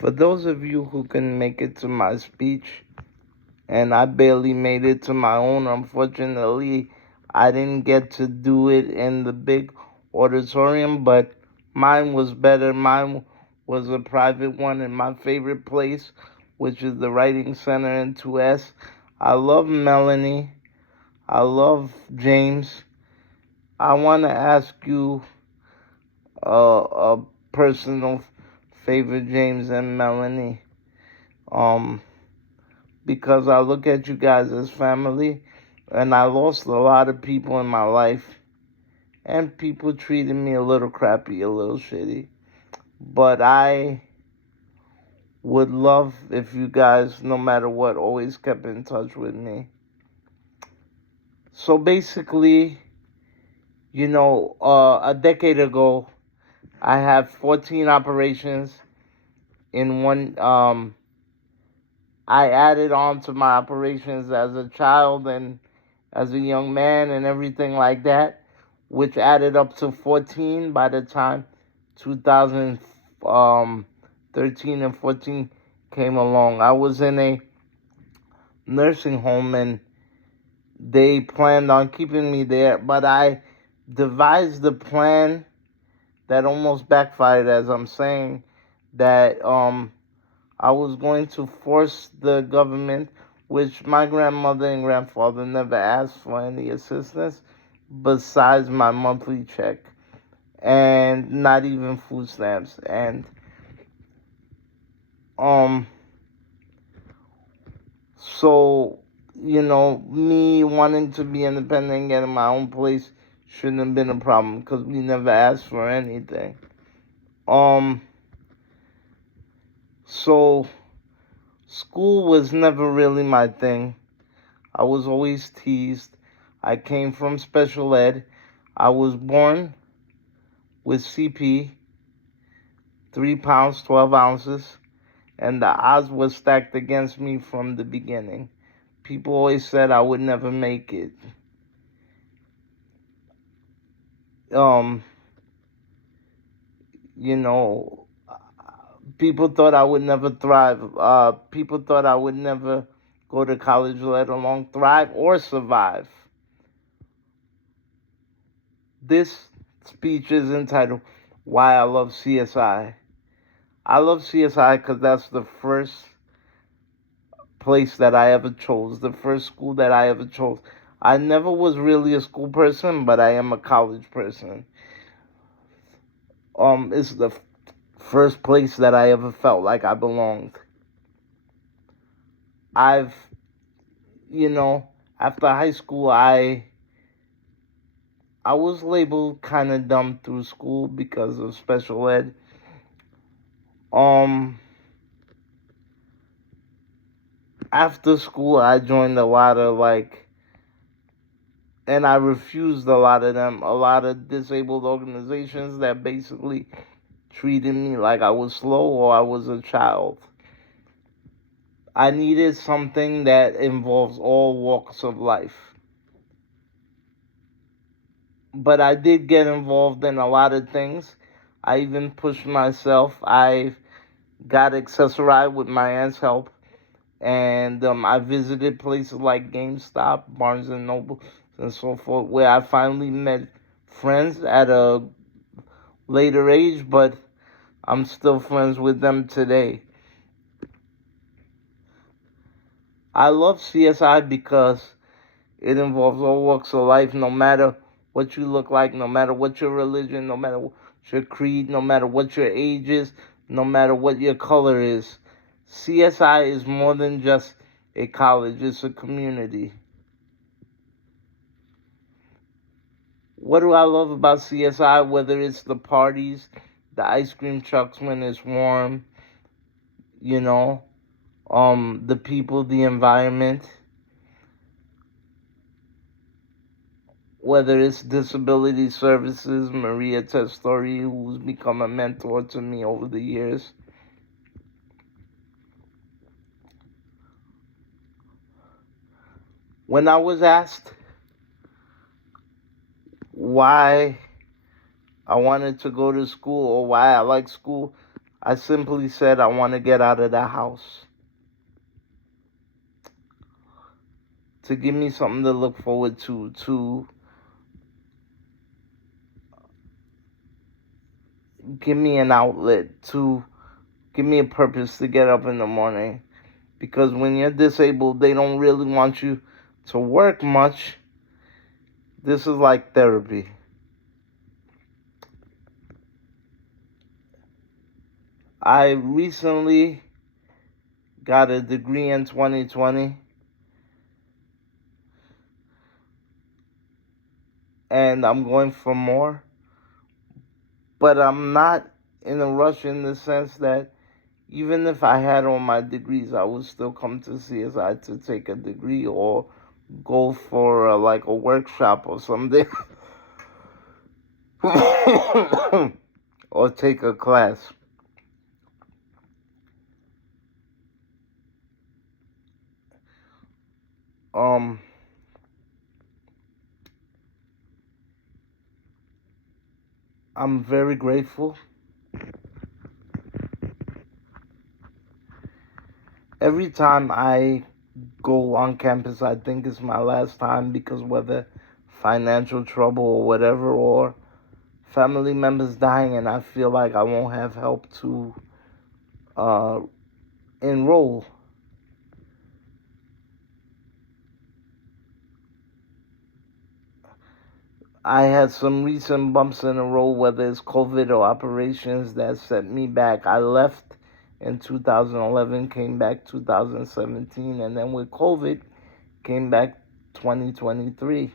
For those of you who can make it to my speech, and I barely made it to my own, unfortunately, I didn't get to do it in the big auditorium, but mine was better. Mine was a private one in my favorite place, which is the Writing Center in 2S. I love Melanie. I love James. I want to ask you a personal favor, James and Melanie. Um, because I look at you guys as family, and I lost a lot of people in my life, and people treated me a little crappy, a little shitty. But I would love if you guys, no matter what, always kept in touch with me. So basically, a decade ago, I had 14 operations in one. I added on to my operations as a child and as a young man and everything like that, which added up to 14 by the time 2013 and 14 came along. I was in a nursing home and they planned on keeping me there, but I devised a plan that almost backfired, as I'm saying, that I was going to force the government, which my grandmother and grandfather never asked for any assistance besides my monthly check, and not even food stamps. And um so me wanting to be independent and getting my own place shouldn't have been a problem because we never asked for anything. Um so school was never really my thing. I was always teased. I came from special ed. I was born with CP, 3 pounds, 12 ounces, and the odds were stacked against me from the beginning. People always said I would never make it. Um, you know, people thought I would never thrive. People thought I would never go to college, let alone thrive or survive. This speech is entitled Why I Love CSI. I love CSI because that's the first place that I ever chose, the first school that I ever chose. I never was really a school person, but I am a college person. It's the first place that I ever felt like I belonged. I've, after high school, I was labeled kind of dumb through school because of special ed. After school, I joined a lot of and I refused a lot of them, a lot of disabled organizations that basically treated me like I was slow or I was a child. I needed something that involves all walks of life. But I did get involved in a lot of things. I even pushed myself. I got accessorized with my aunt's help. And I visited places like GameStop, Barnes and Noble, and so forth, where I finally met friends at a later age, but I'm still friends with them today. I love CSI because it involves all walks of life, no matter what you look like, no matter what your religion, no matter what your creed, no matter what your age is, no matter what your color is. CSI is more than just a college, it's a community. What do I love about CSI? Whether it's the parties, the ice cream trucks when it's warm, the people, the environment. Whether it's disability services, Maria Testori, who's become a mentor to me over the years. When I was asked why I wanted to go to school or why I like school, I simply said I want to get out of the house. To give me something to look forward to give me an outlet, to give me a purpose to get up in the morning. Because when you're disabled, they don't really want you to work much. This is like therapy. I recently got a degree in 2020, and I'm going for more. But I'm not in a rush in the sense that even if I had all my degrees, I would still come to CSI to take a degree or go for like a workshop or something. Or take a class. Um, I'm very grateful. Every time I go on campus, I think it's my last time because whether financial trouble or whatever, or family members dying, and I feel like I won't have help to uh, enroll. I had some recent bumps in the road, whether it's COVID or operations that set me back. I left in 2011, came back 2017, and then with COVID, came back 2023.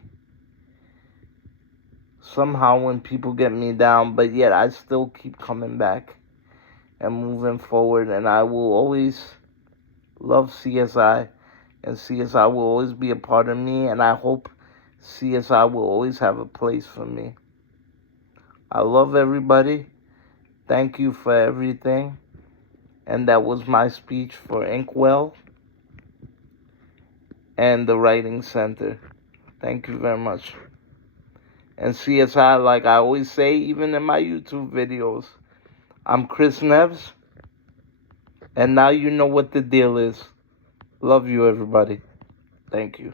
Somehow when people get me down, but yet I still keep coming back and moving forward, and I will always love CSI, and CSI will always be a part of me, and I hope CSI will always have a place for me. I love everybody. Thank you for everything. And that was my speech for Inkwell and the Writing Center. Thank you very much. And CSI, like I always say, even in my YouTube videos, I'm Chris Neves. And now you know what the deal is. Love you, everybody. Thank you.